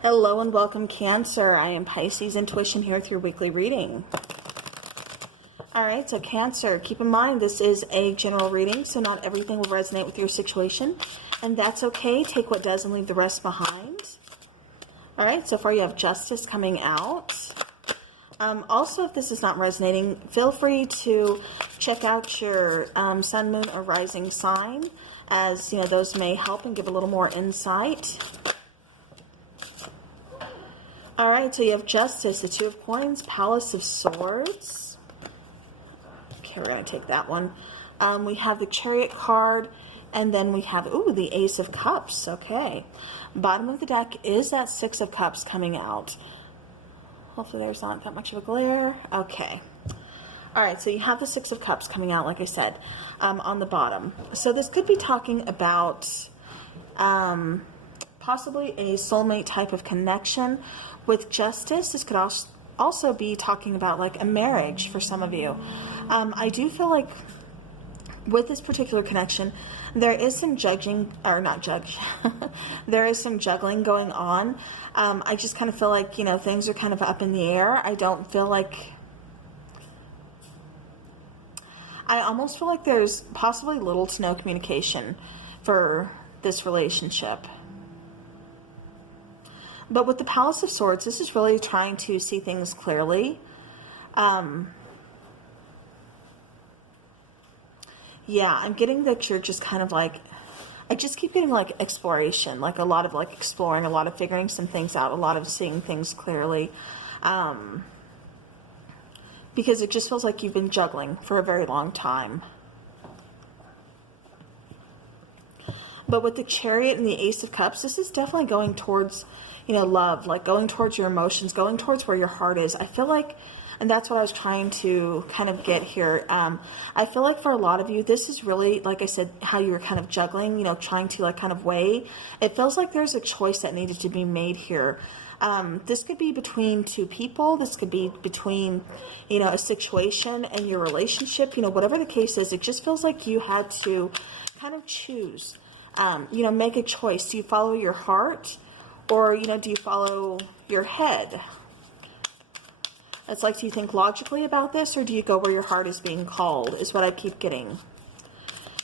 Hello and welcome, Cancer. I am Pisces Intuition here with your weekly reading. Alright, so Cancer, keep in mind this is a general reading, so not everything will resonate with your situation, and that's okay. Take what does and leave the rest behind. Alright, so far you have Justice coming out. Also, if this is not resonating, feel free to check out your sun, moon, or rising sign, as you know, those may help and give a little more insight. Alright, so you have Justice, the Two of Coins, Palace of Swords. Okay, we're going to take that one. We have the Chariot card, and then we have, the Ace of Cups. Okay. Bottom of the deck is that Six of Cups coming out. Hopefully there's not that much of a glare. Okay. Alright, so you have the Six of Cups coming out, like I said, on the bottom. So this could be talking about possibly a soulmate type of connection. With Justice, this could also be talking about like a marriage for some of you. I do feel like with this particular connection, there is some there is some juggling going on. I just kind of feel like, things are kind of up in the air. I almost feel like there's possibly little to no communication for this relationship. But with the Palace of Swords, this is really trying to see things clearly. Yeah, I'm getting that you're just kind of like, I just keep getting like exploration, like a lot of like exploring, a lot of figuring some things out, a lot of seeing things clearly. Because it just feels like you've been juggling for a very long time. But with the Chariot and the Ace of Cups, this is definitely going towards, love, like going towards your emotions, going towards where your heart is. I feel like, and that's what I was trying to kind of get here. I feel like for a lot of you, this is really, like I said, how you were kind of juggling, trying to like kind of weigh. It feels like there's a choice that needed to be made here. This could be between two people. This could be between, a situation and your relationship, whatever the case is. It just feels like you had to kind of choose. Make a choice. Do you follow your heart, or, do you follow your head? It's like, do you think logically about this, or do you go where your heart is being called, is what I keep getting.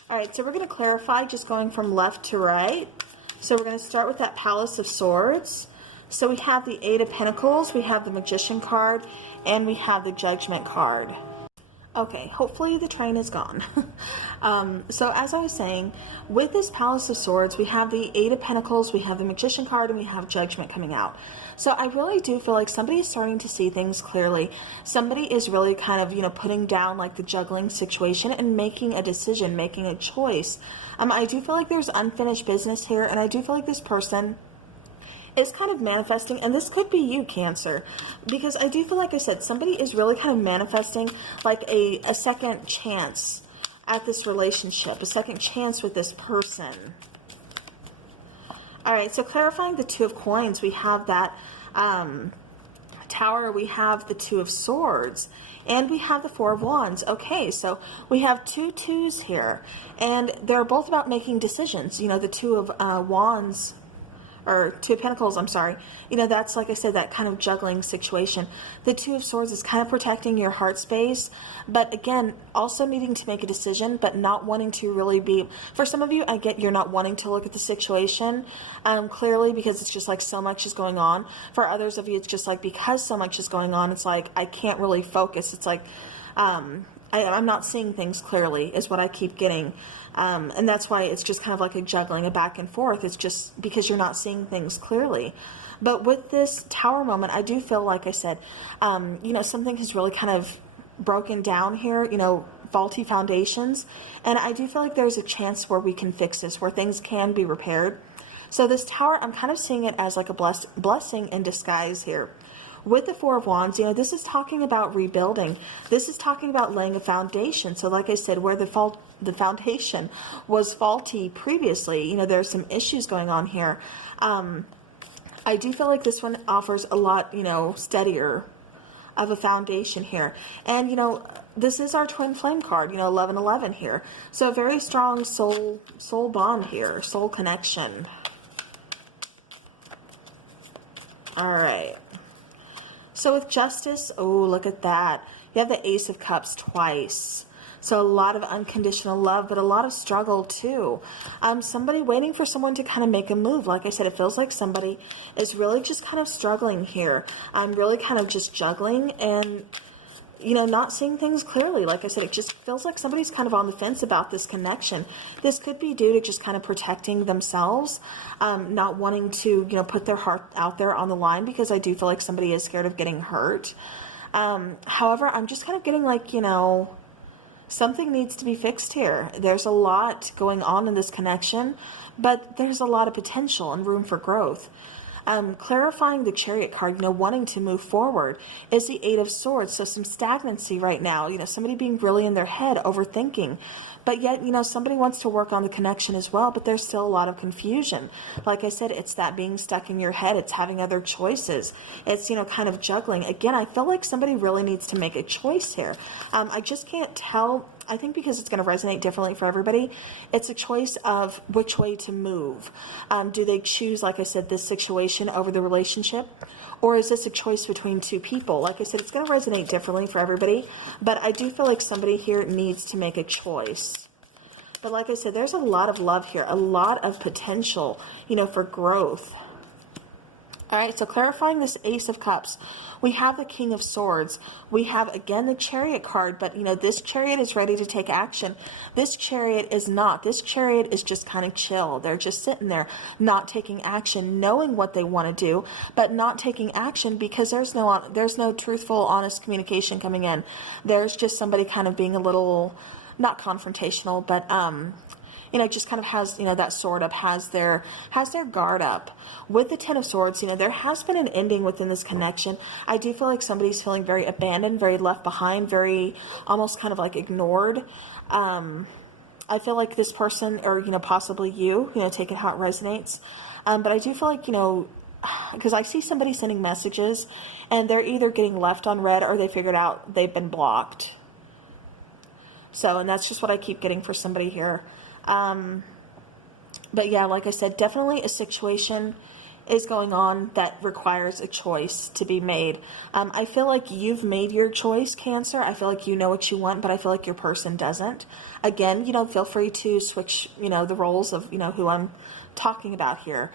All right, so we're going to clarify just going from left to right. So we're going to start with that Palace of Swords. So we have the Eight of Pentacles, we have the Magician card, and we have the Judgment card. Okay, hopefully the train is gone. So as I was saying, with this Palace of Swords, we have the Eight of Pentacles, we have the Magician card, and we have Judgment coming out. So I really do feel like somebody is starting to see things clearly. Somebody is really kind of, putting down like the juggling situation and making a decision, making a choice. I do feel like there's unfinished business here, and I do feel like this person is kind of manifesting, and this could be you, Cancer, because I do feel like I said, somebody is really kind of manifesting like a second chance at this relationship, a second chance with this person. All right, so clarifying the Two of Coins, we have that Tower, we have the Two of Swords, and we have the Four of Wands. Okay, so we have two twos here, and they're both about making decisions. The Two of Wands, or Two of Pentacles, I'm sorry. That's, like I said, that kind of juggling situation. The Two of Swords is kind of protecting your heart space, but again, also needing to make a decision, but not wanting to really be, for some of you, I get you're not wanting to look at the situation clearly, because it's just like so much is going on. For others of you, it's just like because so much is going on, it's like I can't really focus. It's like I'm not seeing things clearly, is what I keep getting. And that's why it's just kind of like a juggling, a back and forth. It's just because you're not seeing things clearly. But with this Tower moment, I do feel like I said, something has really kind of broken down here, faulty foundations. And I do feel like there's a chance where we can fix this, where things can be repaired. So this Tower, I'm kind of seeing it as like a blessing in disguise here. With the Four of Wands, this is talking about rebuilding. This is talking about laying a foundation. So like I said, where the foundation was faulty previously, there's some issues going on here. I do feel like this one offers a lot, steadier of a foundation here. And, this is our twin flame card, 1111 here. So a very strong soul bond here, soul connection. All right. So with justice, oh, look at that. You have the Ace of Cups twice. So a lot of unconditional love, but a lot of struggle too. Somebody waiting for someone to kind of make a move. Like I said, it feels like somebody is really just kind of struggling here. Really kind of just juggling and, you know, not seeing things clearly. Like I said, it just feels like somebody's kind of on the fence about this connection. This could be due to just kind of protecting themselves, not wanting to, you know, put their heart out there on the line, because I do feel like somebody is scared of getting hurt. However, I'm just kind of getting like, you know, something needs to be fixed here. There's a lot going on in this connection, but there's a lot of potential and room for growth. Clarifying the Chariot card, you know, wanting to move forward, is the Eight of Swords. So some stagnancy right now, you know, somebody being really in their head, overthinking. But yet, you know, somebody wants to work on the connection as well, but there's still a lot of confusion. Like I said, it's that being stuck in your head. It's having other choices. It's, you know, kind of juggling. Again, I feel like somebody really needs to make a choice here. I just can't tell. I think because it's going to resonate differently for everybody, it's a choice of which way to move. Do they choose, like I said, this situation over the relationship? Or is this a choice between two people? Like I said, it's going to resonate differently for everybody, but I do feel like somebody here needs to make a choice. But like I said, there's a lot of love here, a lot of potential, you know, for growth. All right, so clarifying this Ace of Cups, we have the King of Swords. We have, again, the Chariot card, but, you know, this Chariot is ready to take action. This Chariot is not. This Chariot is just kind of chill. They're just sitting there, not taking action, knowing what they want to do, but not taking action because there's no truthful, honest communication coming in. There's just somebody kind of being a little, not confrontational, but, you know, just kind of has, you know, that sword up, has their guard up. With the Ten of Swords, you know, there has been an ending within this connection. I do feel like somebody's feeling very abandoned, very left behind, very almost kind of like ignored. I feel like this person, or, you know, possibly you know, take it how it resonates. But I do feel like, you know, because I see somebody sending messages and they're either getting left on red or they figured out they've been blocked. So, and that's just what I keep getting for somebody here. But yeah, like I said, definitely a situation is going on that requires a choice to be made. I feel like you've made your choice, Cancer. I feel like you know what you want, but I feel like your person doesn't. Again, you know, feel free to switch, you know, the roles of, you know, who I'm talking about here.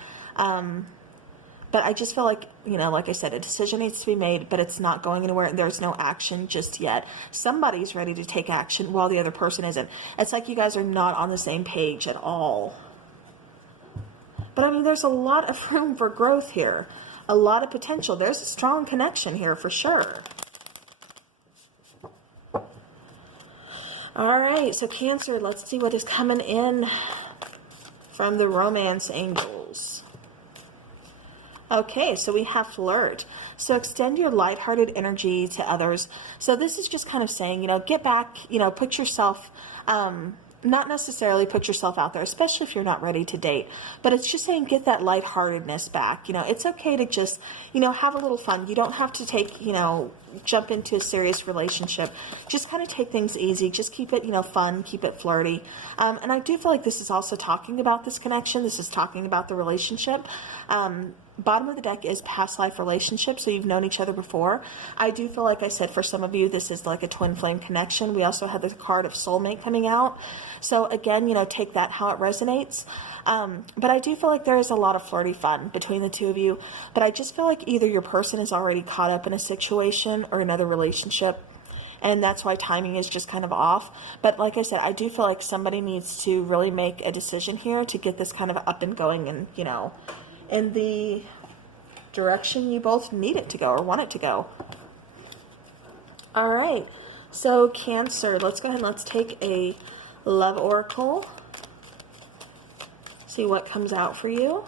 But I just feel like, you know, like I said, a decision needs to be made, but it's not going anywhere, and there's no action just yet. Somebody's ready to take action while the other person isn't. It's like you guys are not on the same page at all. But I mean, there's a lot of room for growth here. A lot of potential. There's a strong connection here for sure. All right, so Cancer, let's see what is coming in from the romance angels. Okay, so we have flirt. So extend your lighthearted energy to others. So this is just kind of saying, you know, get back, you know, put yourself, not necessarily put yourself out there, especially if you're not ready to date. But it's just saying get that lightheartedness back. You know, it's okay to just, you know, have a little fun. You don't have to take, you know, jump into a serious relationship. Just kind of take things easy. Just keep it, you know, fun. Keep it flirty. And I do feel like this is also talking about this connection. This is talking about the relationship. Bottom of the deck is past life relationship, so you've known each other before. I do feel like I said for some of you, this is like a twin flame connection. We also have the card of soulmate coming out. So again, you know, take that how it resonates. But I do feel like there is a lot of flirty fun between the two of you. But I just feel like either your person is already caught up in a situation or another relationship, and that's why timing is just kind of off. But like I said, I do feel like somebody needs to really make a decision here to get this kind of up and going and, you know, in the direction you both need it to go or want it to go. All right, so Cancer, let's go ahead and let's take a love oracle. See what comes out for you.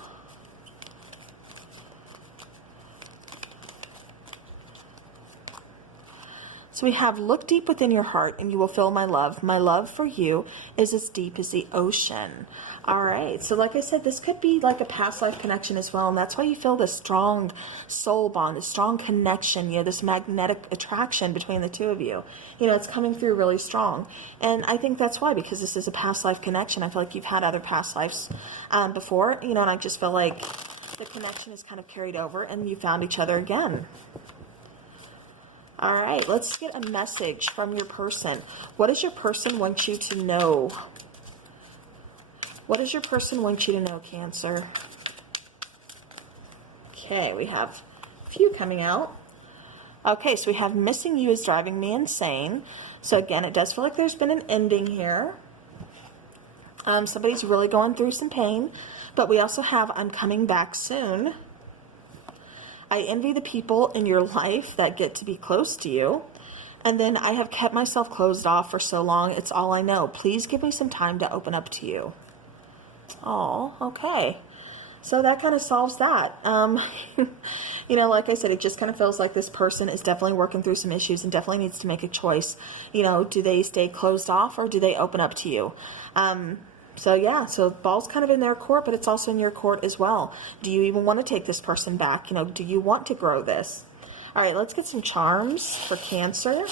So we have, look deep within your heart and you will feel my love. My love for you is as deep as the ocean. All right. So like I said, this could be like a past life connection as well. And that's why you feel this strong soul bond, this strong connection, you know, this magnetic attraction between the two of you. You know, it's coming through really strong. And I think that's why, because this is a past life connection. I feel like you've had other past lives before, you know, and I just feel like the connection is kind of carried over and you found each other again. All right, let's get a message from your person. What does your person want you to know? What does your person want you to know, Cancer? Okay, we have a few coming out. Okay, so we have missing you is driving me insane. So again, it does feel like there's been an ending here. Somebody's really going through some pain. But we also have I'm coming back soon. I envy the people in your life that get to be close to you. And then I have kept myself closed off for so long. It's all I know. Please give me some time to open up to you. Oh, okay. So that kind of solves that. You know, like I said, it just kind of feels like this person is definitely working through some issues and definitely needs to make a choice. You know, do they stay closed off or do they open up to you? So yeah, so the ball's kind of in their court, but it's also in your court as well. Do you even want to take this person back? You know, do you want to grow this? All right, let's get some charms for Cancer.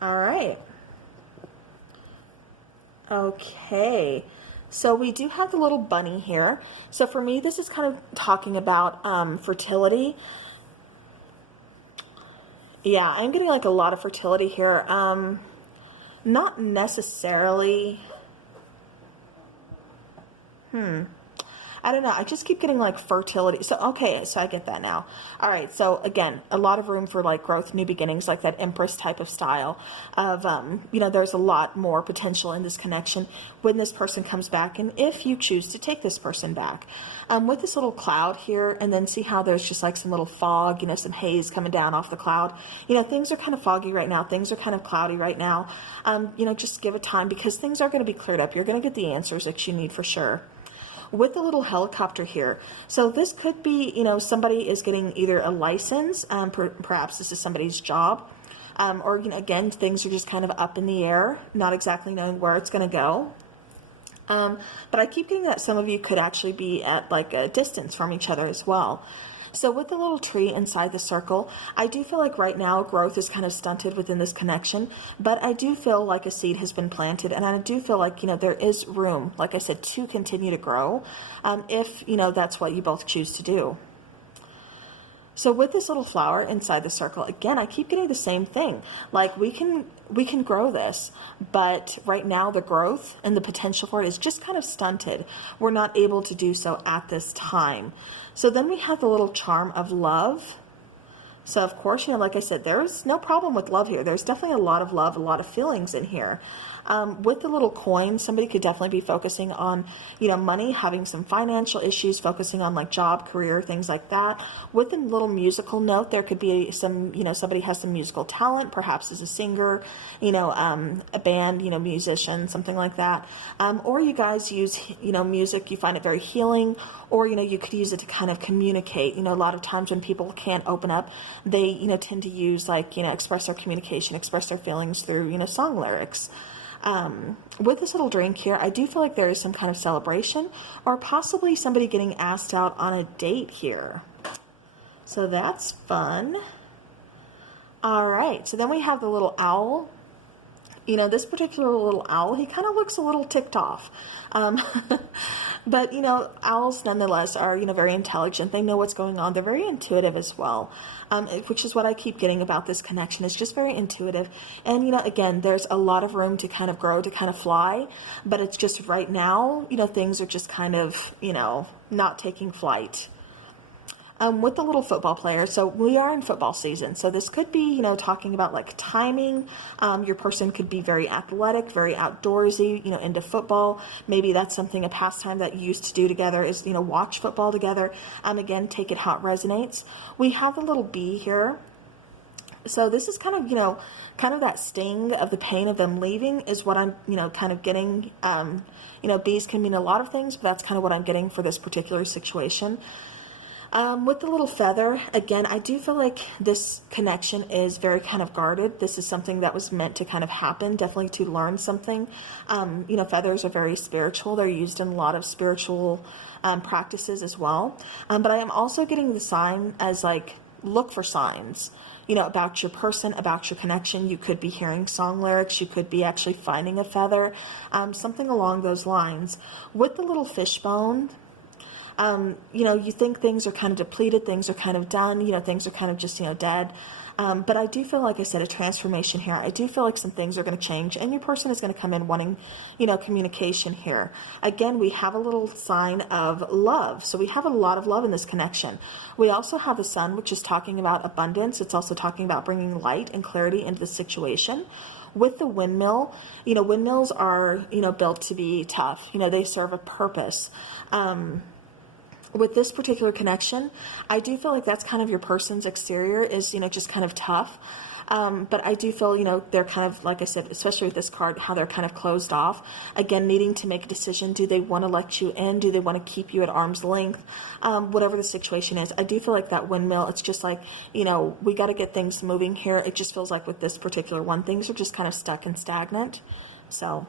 All right. Okay. So we do have the little bunny here. So for me, this is kind of talking about fertility. Yeah, I'm getting like a lot of fertility here. Not necessarily. I don't know. I just keep getting like fertility. So, okay, so I get that now. All right. So again, a lot of room for like growth, new beginnings, like that Empress type of style of, you know, there's a lot more potential in this connection when this person comes back. And if you choose to take this person back, with this little cloud here, and then see how there's just like some little fog, you know, some haze coming down off the cloud. You know, things are kind of foggy right now. Things are kind of cloudy right now. You know, just give it time because things are going to be cleared up. You're going to get the answers that you need for sure. With the little helicopter here. So this could be, you know, somebody is getting either a license, perhaps this is somebody's job, or, you know, again, things are just kind of up in the air, not exactly knowing where it's going to go. But I keep getting that some of you could actually be at like a distance from each other as well. So with the little tree inside the circle, I do feel like right now growth is kind of stunted within this connection, but I do feel like a seed has been planted, and I do feel like, you know, there is room, like I said, to continue to grow, if, you know, that's what you both choose to do. So with this little flower inside the circle, again, I keep getting the same thing. Like we can grow this, but right now the growth and the potential for it is just kind of stunted. We're not able to do so at this time. So then we have the little charm of love. So of course, you know, like I said, there's no problem with love here. There's definitely a lot of love, a lot of feelings in here. With the little coin, somebody could definitely be focusing on, you know, money, having some financial issues, focusing on like job, career, things like that. With the little musical note, there could be some, you know, somebody has some musical talent, perhaps as a singer, you know, a band, you know, musician, something like that. Or you guys use, you know, music, you find it very healing, or, you know, you could use it to kind of communicate. You know, a lot of times when people can't open up, they, you know, tend to use like, you know, express their communication, express their feelings through, you know, song lyrics. With this little drink here, I do feel like there is some kind of celebration or possibly somebody getting asked out on a date here. So that's fun. All right. So then we have the little owl. You know, this particular little owl, he kind of looks a little ticked off. But, you know, owls nonetheless are, you know, very intelligent. They know what's going on. They're very intuitive as well, which is what I keep getting about this connection. It's just very intuitive. And, you know, again, there's a lot of room to kind of grow, to kind of fly. But it's just right now, you know, things are just kind of, you know, not taking flight. With the little football player, so we are in football season, so this could be, you know, talking about like timing. Your person could be very athletic, very outdoorsy, you know, into football. Maybe that's something, a pastime that you used to do together is, you know, watch football together. Again, take it how it resonates. We have the little bee here. So this is kind of, you know, kind of that sting of the pain of them leaving is what I'm, you know, kind of getting. You know, bees can mean a lot of things, but that's kind of what I'm getting for this particular situation. With the little feather, again, I do feel like this connection is very kind of guarded. This is something that was meant to kind of happen, definitely to learn something. You know, feathers are very spiritual. They're used in a lot of spiritual practices as well. But I am also getting the sign as like, look for signs. about your person, about your connection. You could be hearing song lyrics. You could be actually finding a feather, something along those lines. With the little fishbone, you think things are kind of depleted, things are kind of done, things are kind of just, dead. But I do feel, like I said, a transformation here. I do feel like some things are going to change, and your person is going to come in wanting, communication here. Again, we have a little sign of love. So we have a lot of love in this connection. We also have the sun, which is talking about abundance. It's also talking about bringing light and clarity into the situation. With the windmill, windmills are, built to be tough. They serve a purpose. With this particular connection, I do feel like that's kind of your person's exterior is, just kind of tough. But I do feel, they're kind of, like I said, especially with this card, how they're kind of closed off. Again, needing to make a decision. Do they want to let you in? Do they want to keep you at arm's length? Whatever the situation is. I do feel like that windmill, it's just like, we got to get things moving here. It just feels like with this particular one, things are just kind of stuck and stagnant. So...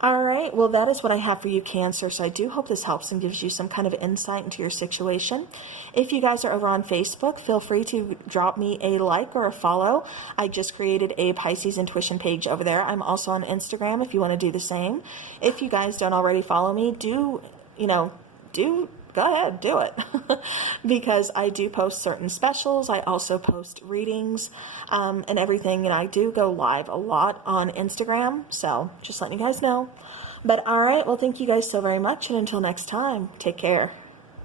all right, well, that is what I have for you, Cancer. So I do hope this helps and gives you some kind of insight into your situation. If you guys are over on Facebook, feel free to drop me a like or a follow. I just created a Pisces Intuition page over there. I'm also on Instagram if you want to do the same. If you guys don't already follow me, go ahead, do it. Because I do post certain specials. I also post readings and everything. And I do go live a lot on Instagram. So just letting you guys know. But all right, well, thank you guys so very much. And until next time, take care.